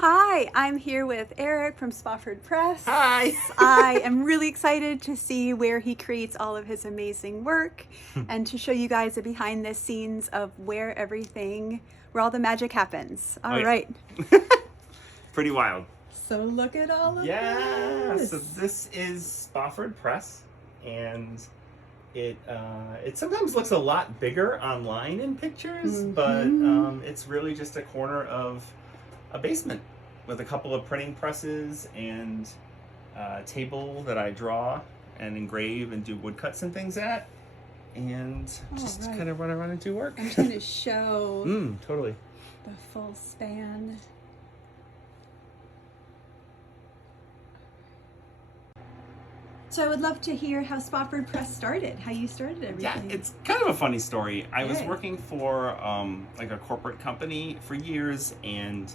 Hi, I'm here with Eric from Spofford Press. Hi. I am really excited to see where he creates all of his amazing work and to show you guys the behind the scenes of where all the magic happens. All Oh, yeah. right. Pretty wild. So look at all of Yeah. this. So this is Spofford Press, and it sometimes looks a lot bigger online in pictures, but it's really just a corner of a basement with a couple of printing presses and a table that I draw and engrave and do woodcuts and things at, and just kind of run around and do work. I'm trying to show Totally. the full span. So I would love to hear how Spofford Press started, how you started everything. Yeah, it's kind of a funny story. I was Yeah. working for like a corporate company for years, and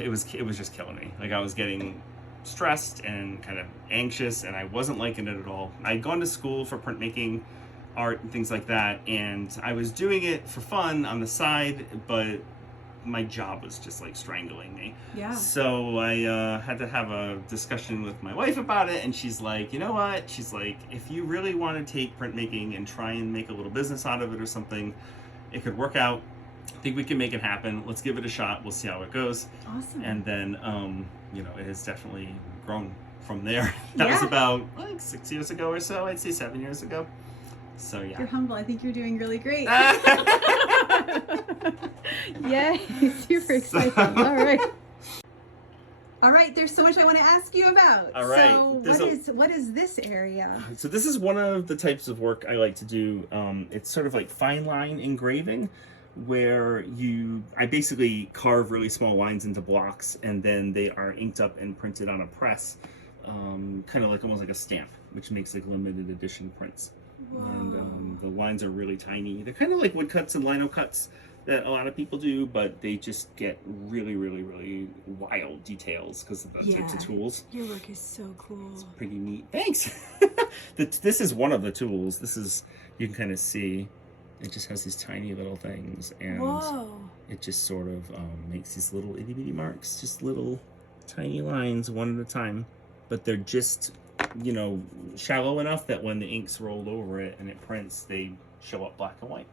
it was just killing me. Like, I was getting stressed and kind of anxious, and I wasn't liking it at all. I'd gone to school for printmaking, art, and things like that, and I was doing it for fun on the side, but my job was just like strangling me. Yeah. So I had to have a discussion with my wife about it, and she's like, you know what? She's like, if you really want to take printmaking and try and make a little business out of it or something, it could work out. I think we can make it happen. Let's give it a shot. We'll see how it goes. Awesome. And then, it has definitely grown from there. That was about like 6 years ago or so. I'd say 7 years ago. So yeah. You're humble. I think you're doing really great. Yay, super excited. All right, there's so much I want to ask you about. All right. So what is this area? So this is one of the types of work I like to do. It's sort of like fine line engraving, where I basically carve really small lines into blocks, and then they are inked up and printed on a press, kind of like almost like a stamp, which makes like limited edition prints. Whoa. And the lines are really tiny. They're kind of like woodcuts and lino cuts that a lot of people do, but they just get really, really, really wild details because of the types of tools. Your work is so cool. It's pretty neat. Thanks. This is one of the tools. You can kind of see, it just has these tiny little things, and it just sort of makes these little itty bitty marks, just little tiny lines one at a time, but they're just, shallow enough that when the ink's rolled over it and it prints, they show up black and white.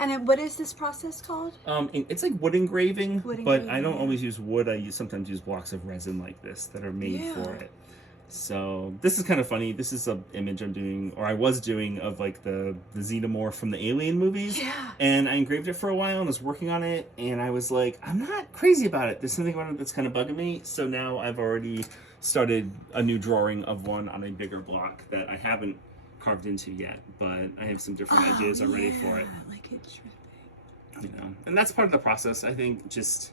And what is this process called? It's like wood engraving, but I don't always use wood. I sometimes use blocks of resin like this that are made for it. So this is kind of funny. This is an image I'm doing, or I was doing, of like the xenomorph from the Alien movies. Yeah. And I engraved it for a while and was working on it, and I was like, I'm not crazy about it. There's something about it that's kind of bugging me. So now I've already started a new drawing of one on a bigger block that I haven't carved into yet, but I have some different ideas already for it. Like it's dripping. And that's part of the process. I think just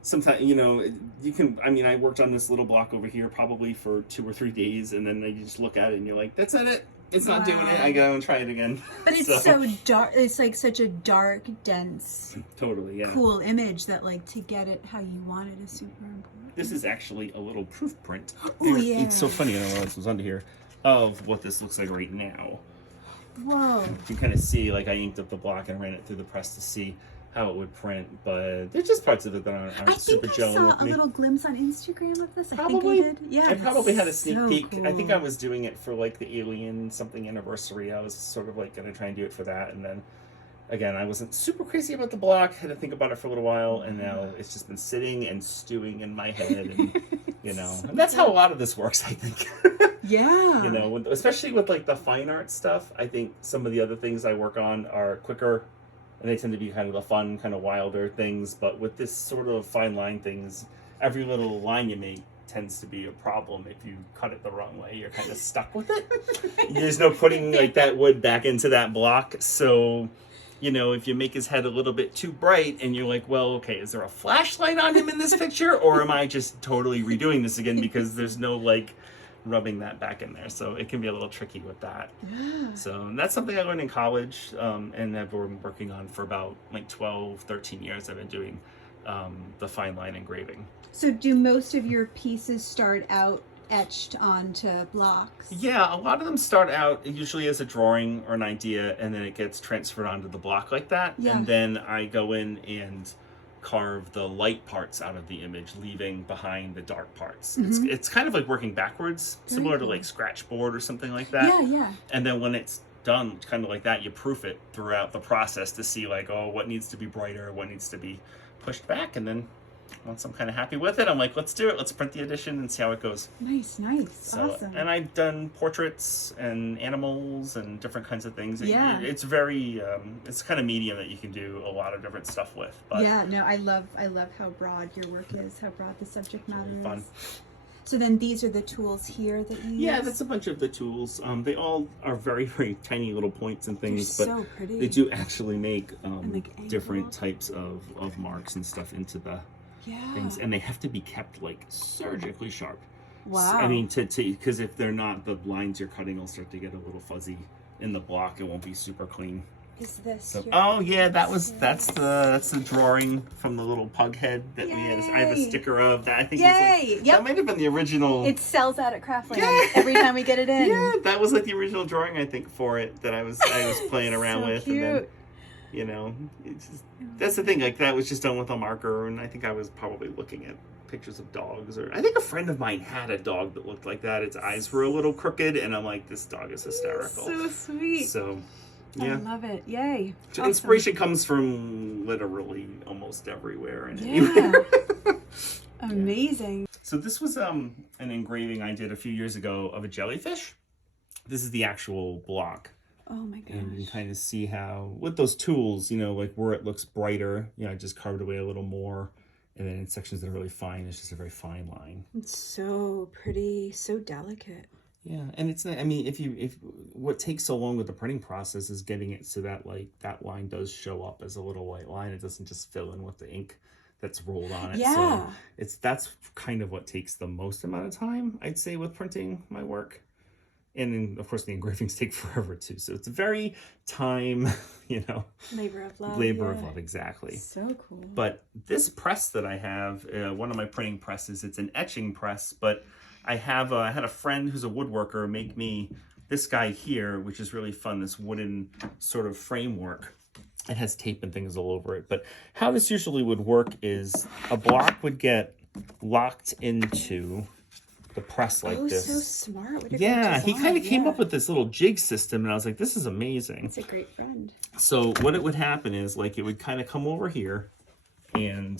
sometimes, you can, I worked on this little block over here probably for 2 or 3 days, and then you just look at it and you're like, that's not it. It's not doing it. I go and try it again. But it's so dark. It's like such a dark, dense, totally, yeah, cool image that, like, to get it how you want it is super important. This is actually a little proof print. Oh, yeah. It's so funny. I don't know what this was under here, of what this looks like right now. Whoa. You can kind of see, like, I inked up the block and ran it through the press to see how it would print, but there's just parts of it that aren't super gelling with me. I think I saw a little glimpse on Instagram of this. Probably. I think you did. Yeah. I probably had a sneak peek. Cool. I think I was doing it for like the Alien something anniversary. I was sort of like going to try and do it for that, and then again, I wasn't super crazy about the block. Had to think about it for a little while, and now it's just been sitting and stewing in my head, and and that's how a lot of this works, I think. Yeah. Especially with like the fine art stuff. I think some of the other things I work on are quicker, and they tend to be kind of the fun, kind of wilder things. But with this sort of fine line things, every little line you make tends to be a problem. If you cut it the wrong way, you're kind of stuck with it. There's no putting like that wood back into that block. So, if you make his head a little bit too bright and you're like, well, okay, is there a flashlight on him in this picture? Or am I just totally redoing this again because there's no like rubbing that back in there? So it can be a little tricky with that. Yeah. So that's something I learned in college, and I've been working on for about like 12, 13 years. I've been doing the fine line engraving. So do most of your pieces start out etched onto blocks? Yeah, a lot of them start out usually as a drawing or an idea, and then it gets transferred onto the block like that. Yeah. And then I go in and carve the light parts out of the image, leaving behind the dark parts. Mm-hmm. It's kind of like working backwards, similar to like scratch board or something like that. Yeah. And then when it's done kind of like that, you proof it throughout the process to see like, oh, what needs to be brighter, what needs to be pushed back. And then once I'm kind of happy with it, I'm like, let's do it. Let's print the edition and see how it goes. Nice. So, Awesome. and I've done portraits and animals and different kinds of things. Yeah. It's very, it's kind of medium that you can do a lot of different stuff with. But yeah, no, I love how broad your work is, how broad the subject matter is. Fun. So then these are the tools here that you Yeah, use? that's a bunch of the tools. They all are very, very tiny little points and things, They're but so pretty. they do actually make like different angled. types of marks and stuff into the things, and they have to be kept like surgically sharp. Wow. I mean, because if they're not, the lines you're cutting will start to get a little fuzzy in the block. It won't be super clean. Is this? So, oh yeah, that's the drawing from the little pug head that we had. I have a sticker of that. I think Yay! Yep. That might have been the original. It sells out at Craftland Yeah. every time we get it in. Yeah, that was like the original drawing I think for it that I was playing around So with. cute. And then, you know, it's just, that's the thing. Like that was just done with a marker, and I think I was probably looking at pictures of dogs, or I think a friend of mine had a dog that looked like that. Its eyes were a little crooked, and I'm like, this dog is hysterical. So sweet. So, yeah. I love it. Yay. So Awesome. inspiration comes from literally almost everywhere. And Yeah. Amazing. So this was an engraving I did a few years ago of a jellyfish. This is the actual block. Oh my gosh. And you can kind of see how, with those tools, you know, like where it looks brighter, you know, I just carved away a little more. And then in sections that are really fine, it's just a very fine line. It's so pretty, so delicate. Yeah, and it's not, I mean, if what takes so long with the printing process is getting it so that like that line does show up as a little white line. It doesn't just fill in with the ink that's rolled on it. Yeah. So that's kind of what takes the most amount of time, I'd say, with printing my work. And then, of course, the engravings take forever too. So it's a very time, you know, Labor of love. labor of love, exactly. So cool. But this press that I have, one of my printing presses, it's an etching press, but I had a friend who's a woodworker make me this guy here, which is really fun, this wooden sort of framework. It has tape and things all over it. But how this usually would work is a block would get locked into the press like this. Oh, so smart. What a Yeah, great he kind of design. came Yeah. up with this little jig system, and I was like, this is amazing. It's a great friend. So what it would happen is, like, it would kind of come over here, and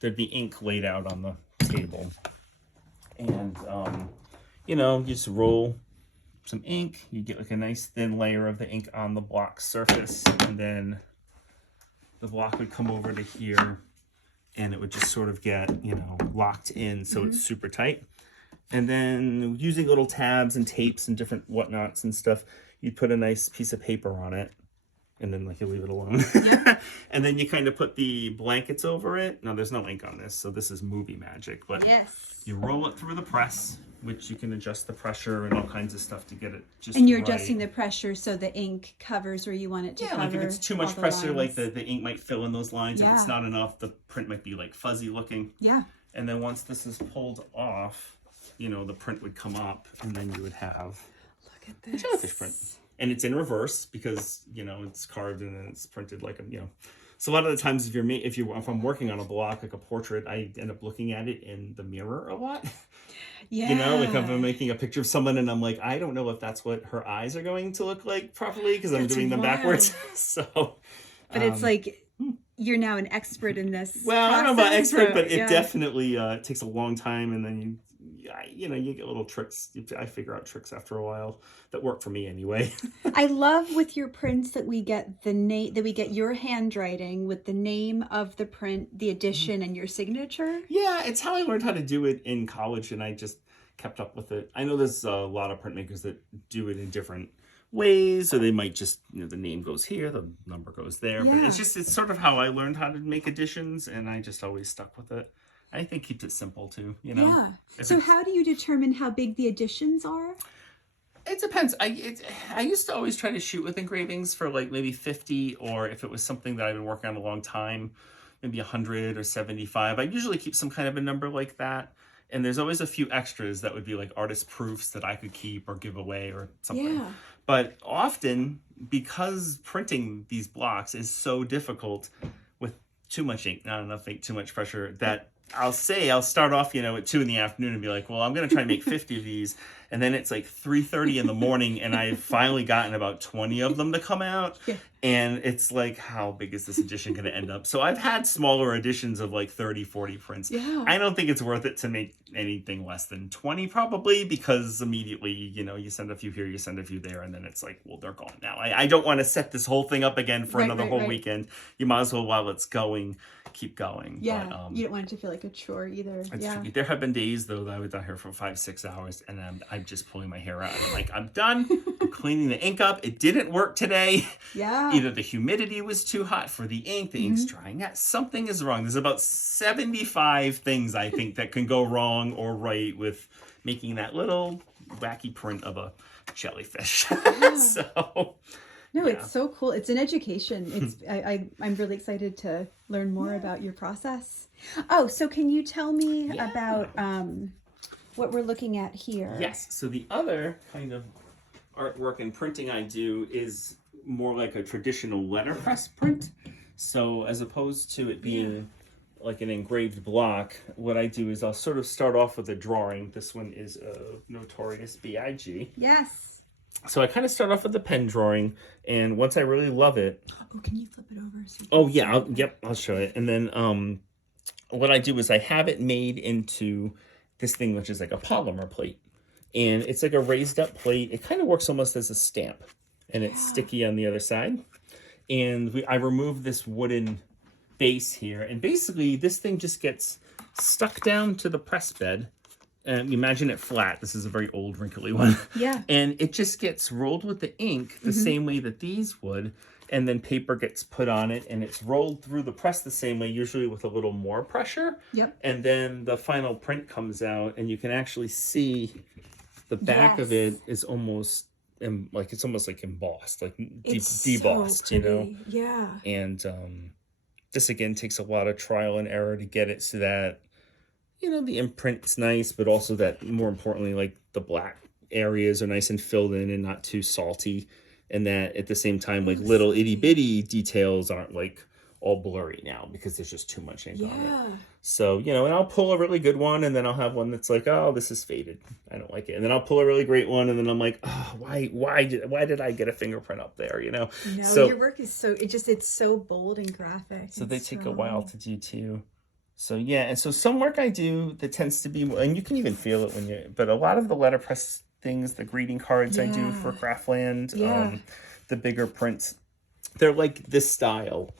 there'd be ink laid out on the table. And, you know, you just roll some ink. You get, like, a nice thin layer of the ink on the block surface, and then the block would come over to here, and it would just sort of get, you know, locked in so it's super tight. And then using little tabs and tapes and different whatnots and stuff, you'd put a nice piece of paper on it, and then like you leave it alone. Yep. And then you kind of put the blankets over it. Now there's no ink on this, so this is movie magic. But Yes. you roll it through the press, which you can adjust the pressure and all kinds of stuff to get it just And you're right. adjusting the pressure so the ink covers where you want it to cover. Yeah, like if it's too all much the pressure, like lines. the ink might fill in those lines. If Yeah. it's not enough, the print might be like fuzzy looking. Yeah. And then once this is pulled off, you know, the print would come up, and then you would have Look at the this. jellyfish print. And it's in reverse because, you know, it's carved and then it's printed like a, you know. So a lot of the times if I'm working on a block, like a portrait, I end up looking at it in the mirror a lot. Yeah. You know, like if I'm making a picture of someone and I'm like, I don't know if that's what her eyes are going to look like properly because I'm That's doing them wild. backwards. So, But it's like you're now an expert in this. well, I don't know about process, expert, so, but it yeah. definitely takes a long time, and then you know, you get little tricks. I figure out tricks after a while that work for me anyway. I love with your prints that we get that we get your handwriting with the name of the print, the edition, and your signature. Yeah, it's how I learned how to do it in college, and I just kept up with it. I know there's a lot of printmakers that do it in different ways, or they might just, you know, the name goes here, the number goes there. But Yeah. it's sort of how I learned how to make editions, and I just always stuck with it. I think keeps it simple too, you know. Yeah. If So it's- how do you determine how big the editions are? It depends. I used to always try to shoot with engravings for like maybe 50, or if it was something that I've been working on a long time, maybe 100 or 75. I usually keep some kind of a number like that. And there's always a few extras that would be like artist proofs that I could keep or give away or something. Yeah. But often, because printing these blocks is so difficult with too much ink, not enough ink, too much pressure, that I'll start off, at 2 in the afternoon and be like, well, I'm going to try and make 50 of these. And then it's like 3:30 in the morning and I've finally gotten about 20 of them to come out. Yeah. And it's like, how big is this edition going to end up? So I've had smaller editions of like 30, 40 prints. Yeah. I don't think it's worth it to make anything less than 20 probably, because immediately, you send a few here, you send a few there, and then it's like, well, they're gone now. I don't want to set this whole thing up again for another whole weekend. You might as well, while it's going, keep going. Yeah, but, you don't want it to feel like a chore either. Yeah. Tricky. There have been days though that I was down here for 5-6 hours and I'm just pulling my hair out. I'm like, I'm done. I'm cleaning the ink up. It didn't work today. Yeah. Either the humidity was too hot for the ink, the ink's drying out. Something is wrong. There's about 75 things I think that can go wrong or right with making that little wacky print of a jellyfish. Yeah. So no, it's so cool. It's an education. It's I'm really excited to learn more about your process. Oh, so can you tell me about what we're looking at here? Yes. So the other kind of artwork and printing I do is more like a traditional letterpress print. So as opposed to it being like an engraved block, what I do is I'll sort of start off with a drawing. This one is a Notorious B.I.G. Yes. So I kind of start off with the pen drawing, and once I really love it... Oh, can you flip it over? So I'll show it. And then what I do is I have it made into this thing, which is like a polymer plate. And it's like a raised up plate. It kind of works almost as a stamp, and it's sticky on the other side. And I remove this wooden base here, and basically this thing just gets stuck down to the press bed. And imagine it flat. This is a very old, wrinkly one. Yeah. And it just gets rolled with the ink the same way that these would. And then paper gets put on it, and it's rolled through the press the same way, usually with a little more pressure. Yep. And then the final print comes out, and you can actually see the back of it is almost it's almost like embossed, like debossed, so Yeah. And this again takes a lot of trial and error to get it so that the imprint's nice, but also that, more importantly, like the black areas are nice and filled in and not too salty, and that at the same time, like little itty bitty details aren't like all blurry now because there's just too much ink on it. So, and I'll pull a really good one, and then I'll have one that's like, oh, this is faded, I don't like it. And then I'll pull a really great one, and then I'm like, oh, why did I get a fingerprint up there, No, so your work is so, it's so bold and graphic. So they take a while to do too. So and so some work I do that tends to be, and you can even feel it but a lot of the letterpress things, the greeting cards I do for Craftland, the bigger prints, they're like this style.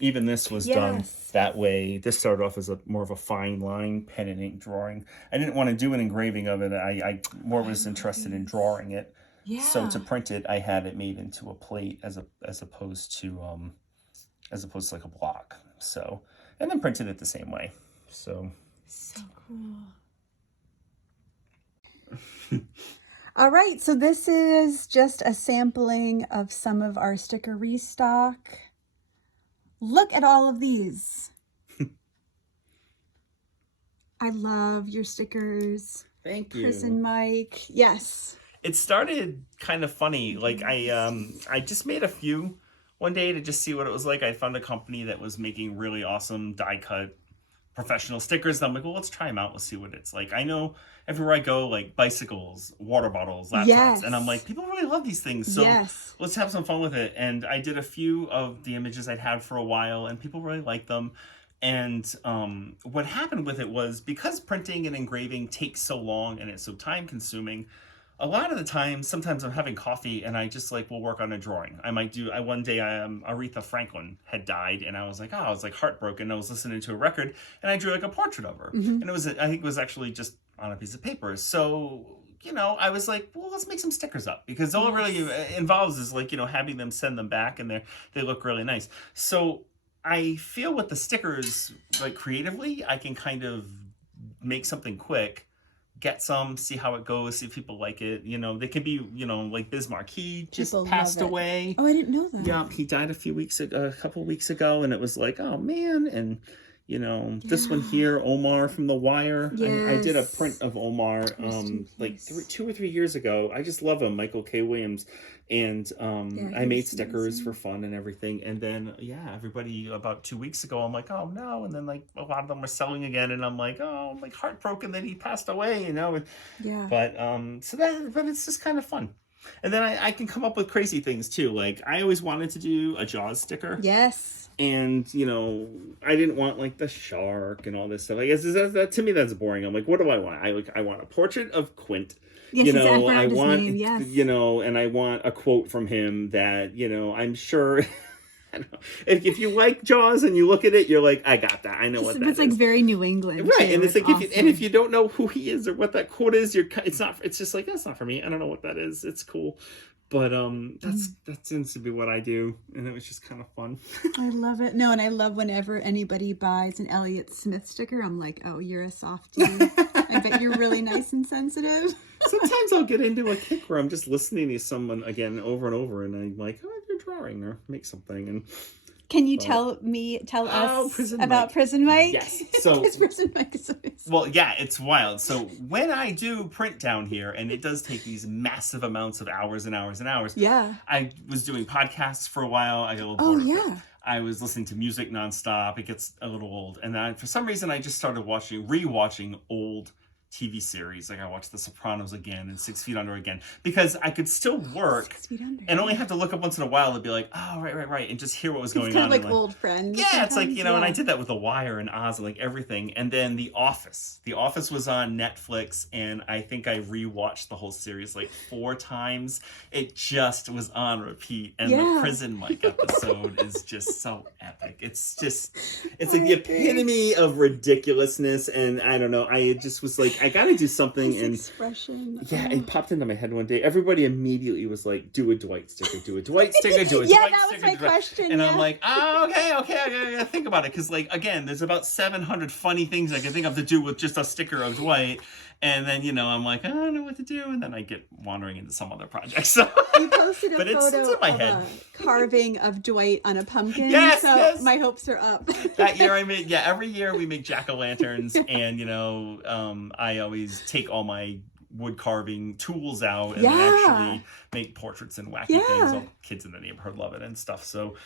Even this was done that way. This started off as more of a fine line pen and ink drawing. I didn't want to do an engraving of it. I more was interested in drawing it. Yeah. So to print it, I had it made into a plate as opposed to like a block. So. And then printed it the same way. So cool. All right, so this is just a sampling of some of our sticker restock. Look at all of these. I love your stickers. Thank you. Chris and Mike. Yes. It started kind of funny. Like I just made a few one day to just see what it was like. I found a company that was making really awesome die cut professional stickers. And I'm like, well, let's try them out. Let's see what it's like. I know everywhere I go, like bicycles, water bottles, laptops, and I'm like, people really love these things. So let's have some fun with it. And I did a few of the images I'd had for a while, and people really liked them. And what happened with it was, because printing and engraving takes so long and it's so time consuming, a lot of the time, sometimes I'm having coffee and I just will work on a drawing. I might do, one day Aretha Franklin had died, and I was like, heartbroken. I was listening to a record and I drew a portrait of her. And I think it was actually just on a piece of paper. So, I was like, well, let's make some stickers up, because all it really involves is having them send them back, and they look really nice. So I feel with the stickers, creatively, I can kind of make something quick, get some, see how it goes, see if people like it. They could be, like Bismarck. He just passed away. Oh, I didn't know that. Yeah, he died a couple weeks ago, and it was like, oh man. And You know, this one here, Omar from The Wire. I did a print of Omar like 2 or 3 years ago. I just love him, Michael K. Williams. And I made stickers for fun and everything. And then, everybody about 2 weeks ago, I'm like, oh no. And then like a lot of them are selling again. And I'm like, oh, I'm like heartbroken that he passed away, you know. But but it's just kind of fun. And then I can come up with crazy things too. Like I always wanted to do a Jaws sticker. Yes. And, you know, I didn't want like the shark and all this stuff. I guess that to me that's boring. I'm like, what do I want? I want a portrait of Quint. Yes, you know, I want name, you know, and I want a quote from him that, you know, I'm sure I don't know. If you like Jaws and you look at it, you're like, I got that. I know what that is. It's like very New England. Right. Too. And it's like awesome. If you don't know who he is or what that quote is, it's just like, that's not for me. I don't know what that is. It's cool. But that seems to be what I do, and it was just kind of fun. I love it. No, and I love whenever anybody buys an Elliott Smith sticker, I'm like, oh, you're a softie. I bet you're really nice and sensitive. Sometimes I'll get into a kick where I'm just listening to someone again over and over, and I'm like, oh, you're drawing or make something. And can you tell us about Prison Mike? Yes. So Prison Mike is amazing. Well, yeah, it's wild. So when I do print down here, and it does take these massive amounts of hours and hours and hours. Yeah. I was doing podcasts for a while. I got a little bored. Oh, yeah. I was listening to music nonstop. It gets a little old. And then for some reason, I just started rewatching old TV series. Like I watched The Sopranos again and 6 Feet Under again because I could still work and only have to look up once in a while and be like, oh, right, and just hear what was going on. It's kind of like old friends. Yeah, it's like, you know, and I did that with The Wire and Oz and like everything. And then The Office. The Office was on Netflix, and I think I rewatched the whole series like 4 times. It just was on repeat. And the Prison Mike episode is just so epic. It's like the epitome of ridiculousness. And I don't know, I just was like, I gotta do something. His expression. Yeah, it popped into my head one day. Everybody immediately was like, do a Dwight sticker, do a Dwight sticker, do a Dwight sticker. Yeah, that was my question. And I'm like, oh, okay, I gotta think about it. Because, like, again, there's about 700 funny things I can think of to do with just a sticker of Dwight. And then, you know, I'm like, I don't know what to do. And then I get wandering into some other project. So you posted a photo of a carving of Dwight on a pumpkin. Yes, my hopes are up. That year I made, every year we make jack-o'-lanterns. And, you know, I always take all my wood carving tools out and then actually make portraits and wacky things. All kids in the neighborhood love it and stuff. So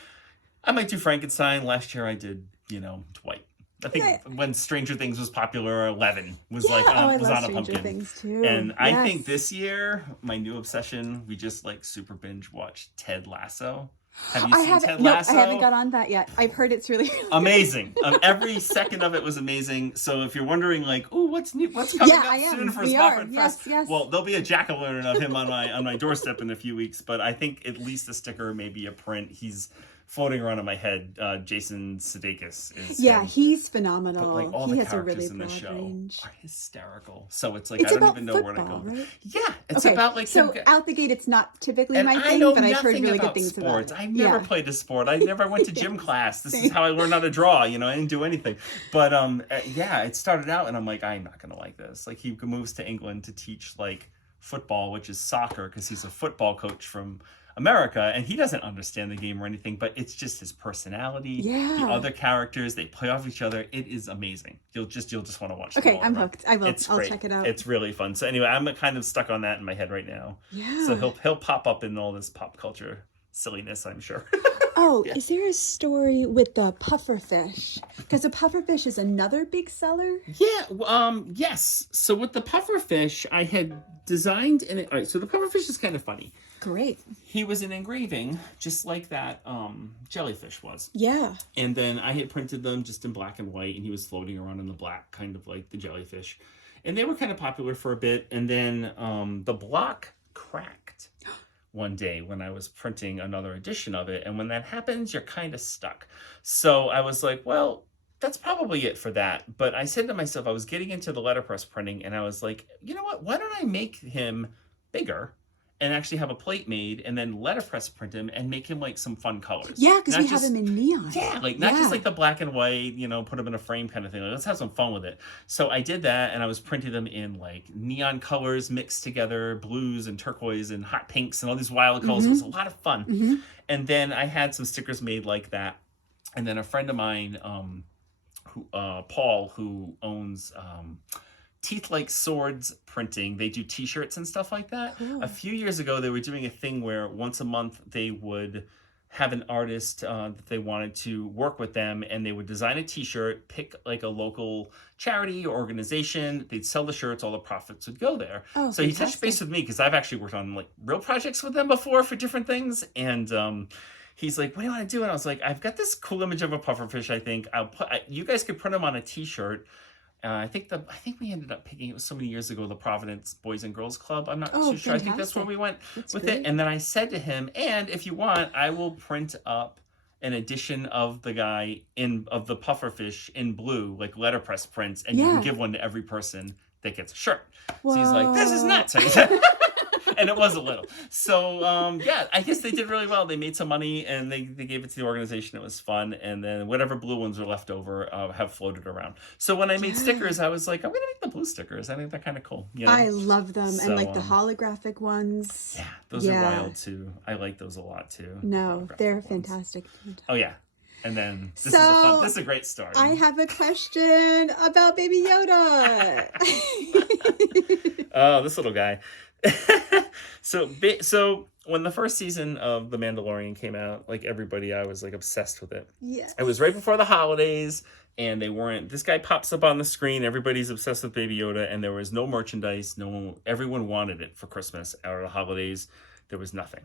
I might do Frankenstein. Last year I did, you know, Dwight. I think when Stranger Things was popular, 11 was was on a pumpkin. Things too. And I think this year, my new obsession, we just like super binge watched Ted Lasso. Have you seen Ted Lasso? I haven't got on that yet. I've heard it's really amazing. Every second of it was amazing. So if you're wondering, like, oh, what's coming up soon for Spofford Press? Yes. Well, there'll be a jack-o'-lantern of him on my doorstep in a few weeks. But I think at least a sticker, maybe a print. He's floating around in my head. Jason Sudeikis is he's phenomenal. But like all he the has characters a really in the broad show range. are hysterical. So it's like I don't even know where to go. Right? Yeah, it's about like so out the gate. It's not typically my thing, but I've heard really good things sports. about it. I never played a sport. I never went to gym class. This is how I learned how to draw. You know, I didn't do anything. But it started out, and I'm like, I'm not gonna like this. Like he moves to England to teach like football, which is soccer, because he's a football coach from America, and he doesn't understand the game or anything, but it's just his personality. The other characters, they play off each other. It is amazing. You'll just want to watch it. Okay, I'm hooked. I will. I'll check it out. It's really fun. So anyway, I'm kind of stuck on that in my head right now. Yeah. So he'll pop up in all this pop culture silliness, I'm sure. Is there a story with the pufferfish? Because the pufferfish is another big seller. Yeah. Yes. So with the pufferfish, I had designed all right. So the pufferfish is kind of funny. Great. He was an engraving, just like that jellyfish was. Yeah. And then I had printed them just in black and white, and he was floating around in the black, kind of like the jellyfish. And they were kind of popular for a bit, and then the block cracked one day when I was printing another edition of it. And when that happens, you're kind of stuck. So I was like, well, that's probably it for that. But I said to myself, I was getting into the letterpress printing, and I was like, you know what? Why don't I make him bigger and actually have a plate made and then letterpress print him and make him like some fun colors? Yeah, because we have him in neon. Yeah, like not just like the black and white, you know, put him in a frame kind of thing. Like, let's have some fun with it. So I did that, and I was printing them in like neon colors mixed together, blues and turquoise and hot pinks and all these wild colors. It was a lot of fun. And then I had some stickers made like that. And then a friend of mine Paul, who owns Teeth Like Swords Printing. They do t-shirts and stuff like that. Cool. A few years ago, they were doing a thing where once a month they would have an artist that they wanted to work with them, and they would design a t-shirt, pick like a local charity or organization. They'd sell the shirts, all the profits would go there. Oh, so he touched base with me because I've actually worked on like real projects with them before for different things. And he's like, what do you want to do? And I was like, I've got this cool image of a pufferfish. I think you guys could print them on a t-shirt. I think we ended up picking, it was so many years ago, the Providence Boys and Girls Club. I'm not too sure. I think that's where we went with it. And then I said to him, and if you want, I will print up an edition of the guy of the pufferfish in blue, like letterpress prints, and you can give one to every person that gets a shirt. Whoa. So he's like, this is nuts. And it was a little. So, I guess they did really well. They made some money, and they gave it to the organization. It was fun. And then whatever blue ones were left over have floated around. So when I made stickers, I was like, I'm going to make the blue stickers. I think they're kind of cool. You know? I love them. So, and like the holographic ones. Yeah, those are wild too. I like those a lot too. No, they're fantastic. Oh, yeah. And then this is a great start. I have a question about Baby Yoda. Oh, this little guy. So when the first season of The Mandalorian came out, like everybody, I was like obsessed with it. Yes. It was right before the holidays, and this guy pops up on the screen. Everybody's obsessed with Baby Yoda, and there was no merchandise. Everyone wanted it for Christmas. Out of the holidays, there was nothing.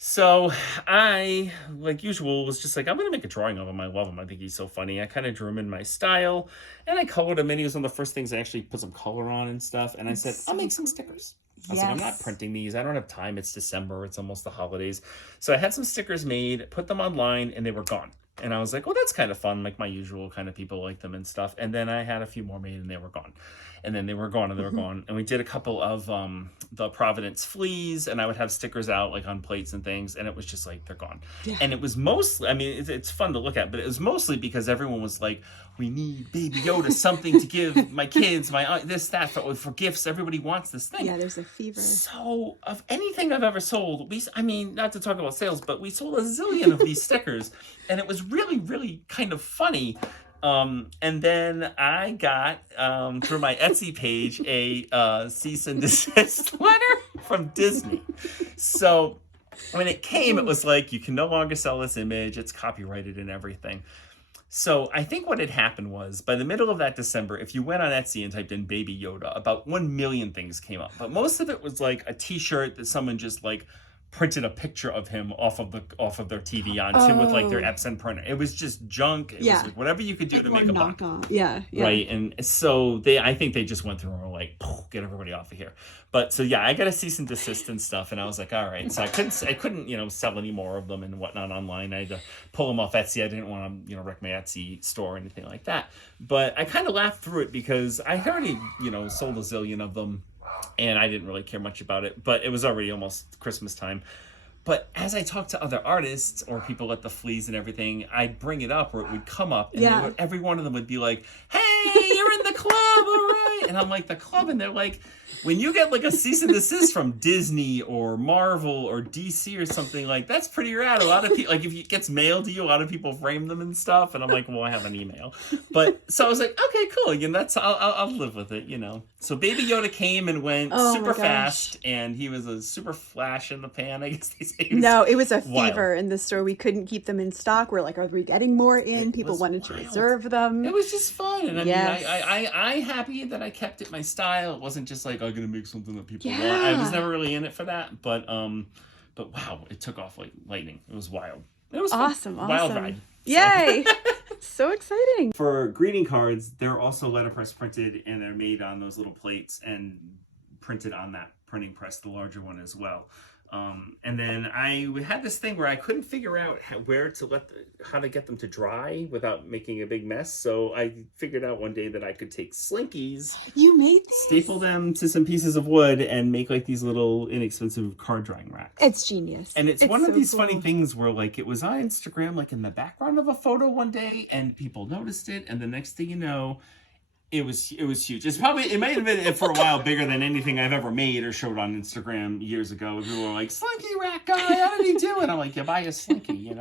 So I, like usual, was just like, I'm going to make a drawing of him. I love him. I think he's so funny. I kind of drew him in my style, and I colored him in. He was one of the first things I actually put some color on and stuff. And I said, I'll make some stickers. I was like, I'm not printing these. I don't have time. It's December. It's almost the holidays. So I had some stickers made, put them online, and they were gone. And I was like, well, that's kind of fun. Like my usual kind of people like them and stuff. And then I had a few more made, and they were gone. And then they were gone, and they were gone. And we did a couple of the Providence fleas, and I would have stickers out like on plates and things, and it was just like, they're gone. Yeah. And it was mostly, I mean, it's fun to look at, but it was mostly because everyone was like, we need Baby Yoda, something to give my kids, my aunt, this, that, for gifts. Everybody wants this thing. Yeah, there's a fever. So of anything I've ever sold, I mean, not to talk about sales, but we sold a zillion of these stickers, and it was really, really kind of funny. And then I got, through my Etsy page, a cease and desist letter from Disney. So when it came, it was like, you can no longer sell this image. It's copyrighted and everything. So I think what had happened was, by the middle of that December, if you went on Etsy and typed in Baby Yoda, about 1 million things came up. But most of it was like a t-shirt that someone just like printed a picture of him off of their TV onto with like their Epson printer. It was just junk. It was like whatever you could do to make a buck. Yeah. Right. And so I think they just went through and were like, get everybody off of here. But so I got a cease and desist and stuff, and I was like, all right. So I couldn't sell any more of them and whatnot online. I had to pull them off Etsy. I didn't want to wreck my Etsy store or anything like that. But I kind of laughed through it because I already sold a zillion of them. And I didn't really care much about it, but it was already almost Christmas time. But as I talked to other artists or people at the fleas and everything, I'd bring it up or it would come up, and every one of them would be like, hey, you're in the club, all right. And I'm like, the club? And they're like, when you get like a cease and desist from Disney or Marvel or DC or something, like that's pretty rad. A lot of people, like if it gets mailed to you, a lot of people frame them and stuff. And I'm like, well, I have an email. But so I was like, okay, cool. I'll live with it, So Baby Yoda came and went super fast, and he was a super flash in the pan, I guess they say. It was a fever in the store. We couldn't keep them in stock. We're like, are we getting more in? People wanted to reserve them. It was just fun. And I'm happy that I kept it my style. It wasn't just like, I'm going to make something that people want. I was never really in it for that. But wow, it took off like lightning. It was wild. It was awesome. Wild ride. Yay. So exciting. For greeting cards, they're also letterpress printed, and they're made on those little plates and printed on that printing press, the larger one as well. And then I had this thing where I couldn't figure out how to get them to dry without making a big mess. So I figured out one day that I could take Slinkies. You made these? Staple them to some pieces of wood and make like these little inexpensive card drying racks. It's genius. And it's one of these funny things where like it was on Instagram, like in the background of a photo one day, and people noticed it. And the next thing you know, it was huge. It might have been for a while bigger than anything I've ever made or showed on Instagram years ago. People were like, Slinky rack guy, how did he do it? I'm like, you buy a Slinky,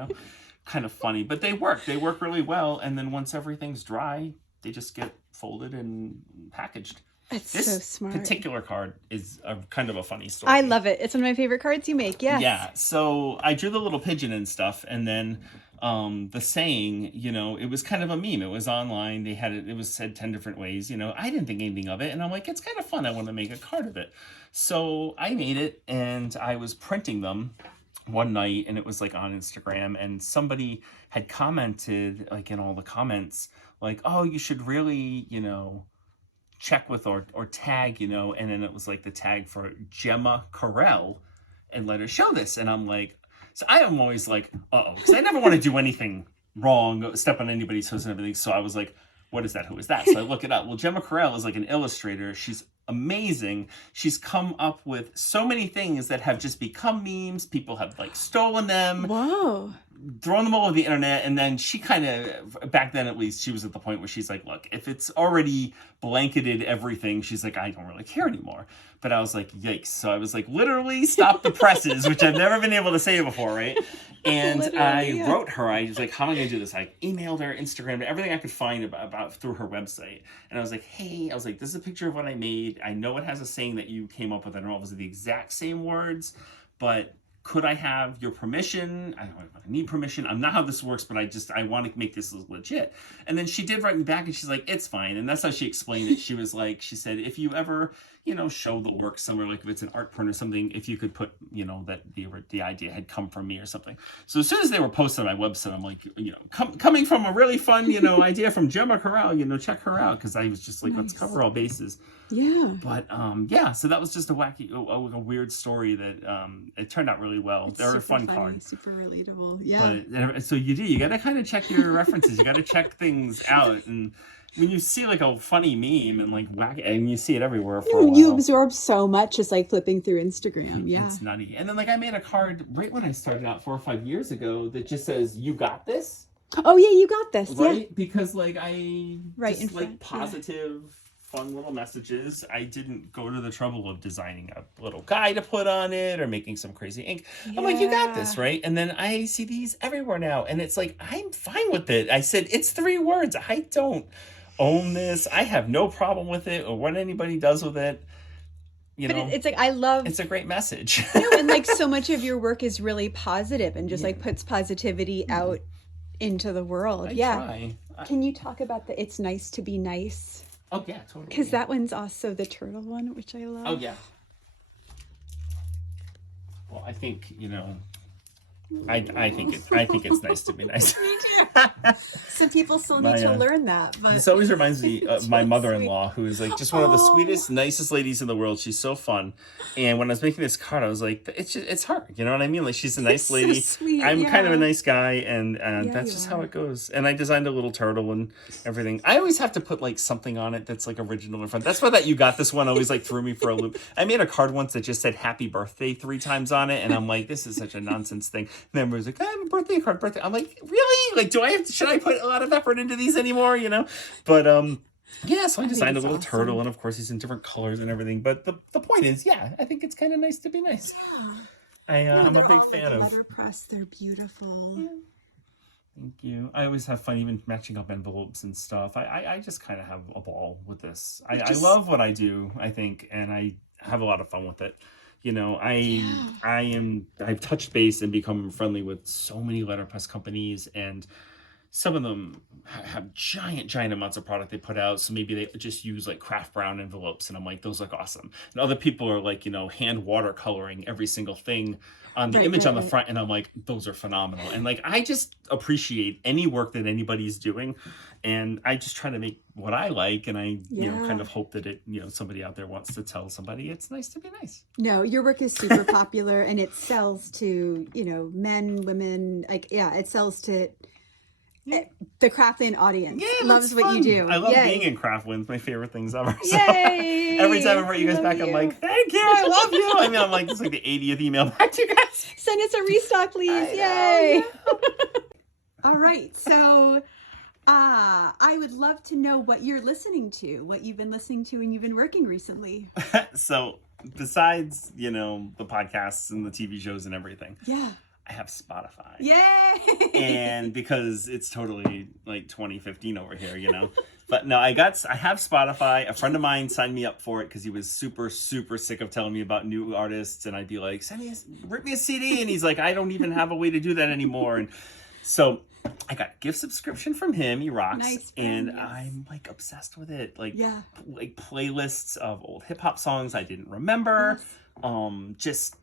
kind of funny, but they work really well. And then once everything's dry, they just get folded and packaged. That's This so smart. particular card is a kind of a funny story. I love it. It's one of my favorite cards you make. Yes. Yeah. So I drew the little pigeon and stuff, and then the saying, you know, it was kind of a meme. It was online. They had it. It was said 10 different ways. You know, I didn't think anything of it, and I'm like, it's kind of fun. I want to make a card of it. So I made it, and I was printing them one night, and it was like on Instagram, and somebody had commented, like in all the comments, like, oh, you should really, you know, check with or tag, you know, and then it was like the tag for Gemma Carell and let her show this. And I'm like, so I am always like, uh-oh, because I never want to do anything wrong, step on anybody's toes and everything. So I was like, what is that? Who is that? So I look it up. Well, Gemma Carell is like an illustrator. She's amazing. She's come up with so many things that have just become memes. People have like stolen them. Whoa. Thrown them all over the internet, and then she kind of, back then at least, she was at the point where she's like, look, if it's already blanketed everything, she's like, I don't really care anymore. But I was like, yikes. So I was like, literally stop the presses, which I've never been able to say before, right? And I wrote her, I was like, how am I going to do this? I emailed her, Instagram, everything I could find about through her website. And I was like, hey, I was like, this is a picture of what I made. I know it has a saying that you came up with. I don't know if it was the exact same words, but could I have your permission? I don't know if I need permission. I'm not how this works, but I want to make this legit. And then she did write me back, and she's like, it's fine. And that's how she explained it. She was like, she said, if you ever, you know, show the work somewhere, like if it's an art print or something, if you could put, you know, that the idea had come from me or something. So as soon as they were posted on my website, I'm like, you know, coming from a really fun, you know, idea from Gemma Carell, you know, check her out. Because I was just like, let's cover all bases. Yeah. But yeah, so that was just a wacky, a weird story that it turned out really well. They're a fun card. Super relatable. Yeah. But so you got to kind of check your references. You got to check things out. And when you see like a funny meme and like wacky, and you see it everywhere for a while. You absorb so much just like flipping through Instagram. Yeah. It's nutty. And then like I made a card right when I started out 4 or 5 years ago that just says, you got this. Oh yeah, you got this. Right? Yeah. Because like I right just like positive. Yeah. Fun little messages. I didn't go to the trouble of designing a little guy to put on it or making some crazy ink. Yeah. I'm like, you got this, right? And then I see these everywhere now, and it's like, I'm fine with it. I said, it's 3 words. I don't own this. I have no problem with it or what anybody does with it. You know, it's like, I love, it's a great message. And like so much of your work is really positive and just like puts positivity out into the world. I try. Can you talk about the It's Nice to Be Nice? Oh yeah, totally. Because that one's also the turtle one, which I love. Oh yeah. Well, I think, you know, I think it's nice to be nice. Me too. Some people still need to learn that. But this always reminds me of my mother-in-law, who is like just one of the sweetest, nicest ladies in the world. She's so fun. And when I was making this card, I was like, it's her. You know what I mean? Like, she's a nice lady. So sweet, I'm kind of a nice guy, and that's just how it goes. And I designed a little turtle and everything. I always have to put like something on it that's like original in front. That's why that you got this one always like threw me for a loop. I made a card once that just said happy birthday 3 times on it, and I'm like, this is such a nonsense thing. And then everybody's like, I have a birthday card, birthday. I'm like, really? Like, should I put a lot of effort into these anymore? You know? But yeah, so I designed a little turtle, and of course he's in different colors and everything. But the point is, yeah, I think it's kind of nice to be nice. I'm a big fan of letter press. They're beautiful. Yeah. Thank you. I always have fun even matching up envelopes and stuff. I just kind of have a ball with this. I love what I do, I think, and I have a lot of fun with it. You know, I've touched base and become friendly with so many letterpress companies, and some of them have giant amounts of product they put out. So maybe they just use like craft brown envelopes, and I'm like, those look awesome. And other people are like, you know, hand watercoloring every single thing on the image on the front, and I'm like, those are phenomenal. And like, I just appreciate any work that anybody's doing, and I just try to make what I like, and I you know, kind of hope that it, you know, somebody out there wants to tell somebody it's nice to be nice. No, your work is super popular, and it sells to, you know, men, women, like, yeah, it sells to the Craftland audience. Loves what you do. I love being in Craftland. It's my favorite things ever. So Yay! Every time I write you guys back, I'm like, thank you, I love you. I mean, I'm like, it's like the 80th email back to you guys. Send us a restock, please. Yay! All right, so I would love to know what you're listening to, what you've been listening to and you've been working recently. So besides, you know, the podcasts and the TV shows and everything. Yeah. I have Spotify. Yay! And because it's totally like 2015 over here, you know. But no, I have Spotify. A friend of mine signed me up for it because he was super, super sick of telling me about new artists, and I'd be like, rip me a CD, and he's like, I don't even have a way to do that anymore. And so I got a gift subscription from him. He rocks. Nice, and yes. I'm like obsessed with it. Like, yeah. like playlists of old hip hop songs I didn't remember. Yes. Just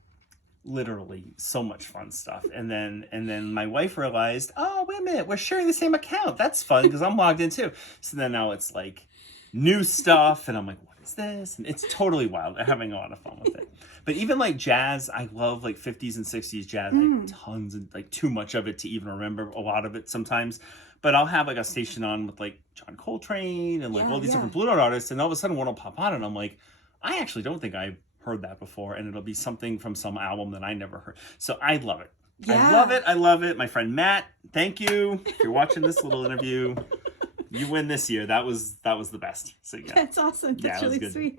literally so much fun stuff. And then my wife realized, oh, wait a minute, we're sharing the same account. That's fun because I'm logged in too. So then now it's like new stuff, and I'm like, what is this? And it's totally wild. I'm having a lot of fun with it. But even like jazz, I love like 50s and 60s jazz, like tons, and like too much of it to even remember a lot of it sometimes. But I'll have like a station on with like John Coltrane and like all these different Blue Note artists, and all of a sudden one will pop on, and I'm like, I actually don't think I've heard that before, and it'll be something from some album that I never heard. So I love it. I love it. My friend Matt, thank you. If you're watching this little interview, you win this year. That was the best. So yeah. That's awesome. That's really good. Sweet.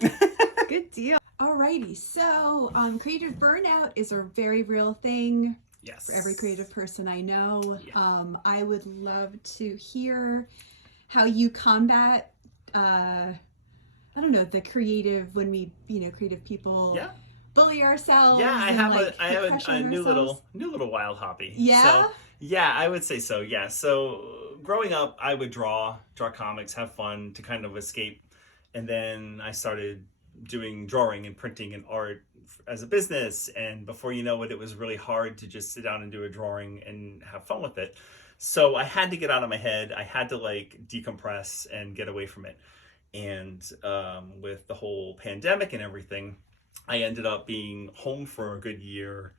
Good deal. Alrighty, so creative burnout is a very real thing. Yes. For every creative person I know. Yeah. I would love to hear how you combat I don't know, the creative, when we, creative people bully ourselves. Yeah, I have a new ourselves. little wild hobby. Yeah? So, yeah, I would say so. Yeah. So growing up, I would draw comics, have fun to kind of escape. And then I started doing drawing and printing and art as a business. And before you know it, it was really hard to just sit down and do a drawing and have fun with it. So I had to get out of my head. I had to like decompress and get away from it. And with the whole pandemic and everything, I ended up being home for a good year,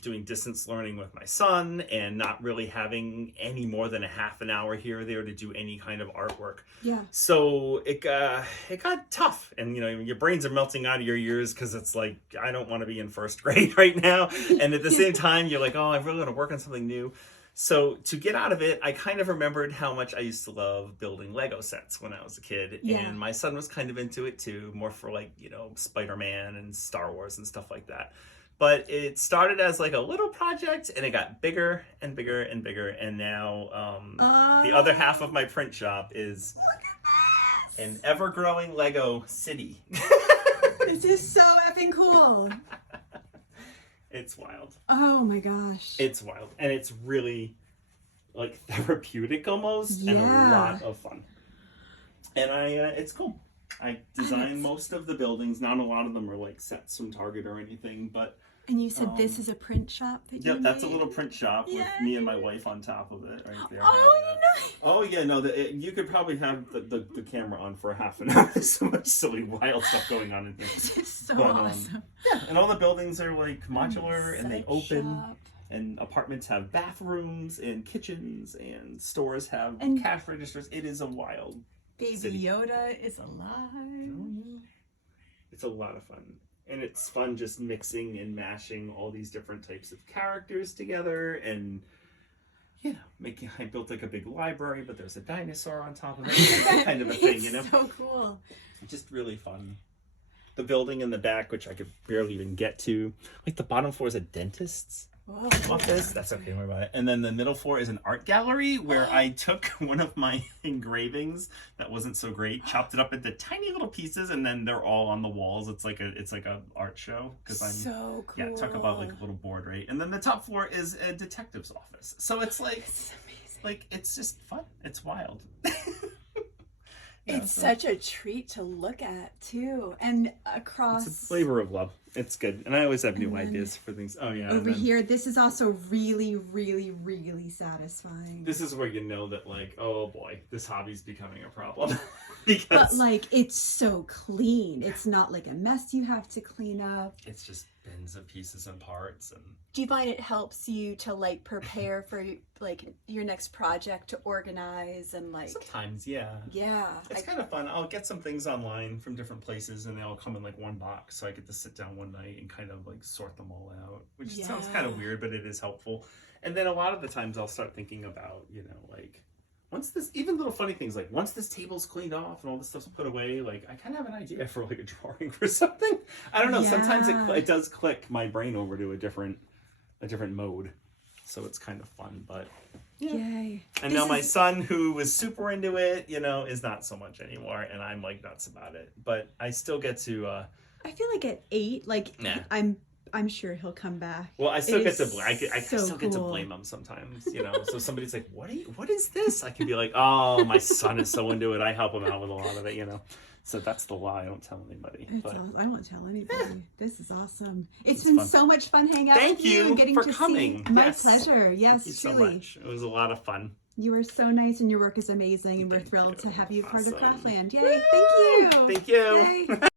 doing distance learning with my son, and not really having any more than a half an hour here or there to do any kind of artwork. Yeah. So it got tough, and your brains are melting out of your ears because it's like, I don't want to be in first grade right now, and at the same time you're like, oh, I really want to work on something new. So to get out of it, I kind of remembered how much I used to love building Lego sets when I was a kid. Yeah. And my son was kind of into it too, more for like, Spider-Man and Star Wars and stuff like that. But it started as like a little project, and it got bigger and bigger and bigger. And now the other half of my print shop is an ever-growing Lego city. This is so effing cool. It's wild. Oh my gosh. It's wild. And it's really like therapeutic almost, and a lot of fun. And it's cool. I designed most of the buildings. Not a lot of them are like sets from Target or anything, but and you said this is a print shop that you made? That's a little print shop with me and my wife on top of it right there. Oh, nice. Oh yeah, no, you could probably have the camera on for half an hour. There's so much silly, wild stuff going on in here. This is so awesome. Yeah, and all the buildings are like modular, and they open. Shop. And apartments have bathrooms and kitchens, and stores have cash registers. It is a wild Baby city. Yoda is alive. It's a lot of fun. And it's fun just mixing and mashing all these different types of characters together. And, I built like a big library, but there's a dinosaur on top of it. That kind of a thing, It's so cool. It's just really fun. The building in the back, which I could barely even get to. Like the bottom floor is a dentist's office. That's okay, don't worry about it. And then the middle floor is an art gallery where I took one of my engravings that wasn't so great, chopped it up into tiny little pieces, and then they're all on the walls. It's like a art show because I'm so cool. Yeah, talk about like a little board, right? And then the top floor is a detective's office. So it's like This is amazing. like it's just fun. It's wild. It's such a treat to look at too, and across. It's a flavor of love. It's good, and I always have new ideas for things. Oh yeah. Over here, this is also really, really, really satisfying. This is where you know that, like, oh boy, this hobby's becoming a problem. Because but like, it's so clean. It's not like a mess you have to clean up. It's just bins of pieces and parts. And do you find it helps you to like prepare for like your next project, to organize and like? Sometimes, yeah. Yeah. It's kind of fun. I'll get some things online from different places, and they all come in like one box, so I get to sit down one night and kind of like sort them all out, which sounds kind of weird, but it is helpful. And then a lot of the times I'll start thinking about, like, once this, even little funny things, like once this table's cleaned off and all this stuff's put away, like I kind of have an idea for like a drawing for something. I don't know. Sometimes it does click my brain over to a different different mode. So it's kind of fun, but yeah. Yay. And now my son, who was super into it, you know, is not so much anymore, and I'm like nuts about it. But I still get to. I feel like at 8, like Nah. I'm sure he'll come back. Well, I still It get to. is I so still get to cool. blame him sometimes, you know. So somebody's like, What is this?" I can be like, "Oh, my son is so into it. I help him out with a lot of it, you know." So that's the lie. I don't tell anybody. But I won't tell anybody. This is awesome. It's It's been fun. so much fun hanging out Thank with you. you Getting for to coming. See. My Yes. pleasure. Yes, thank you so truly. much. It was a lot of fun. You are so nice, and your work is amazing, and we're Thank thrilled to you. have you part of Awesome. Craftland. Yay! Thank you. Thank you. Yay.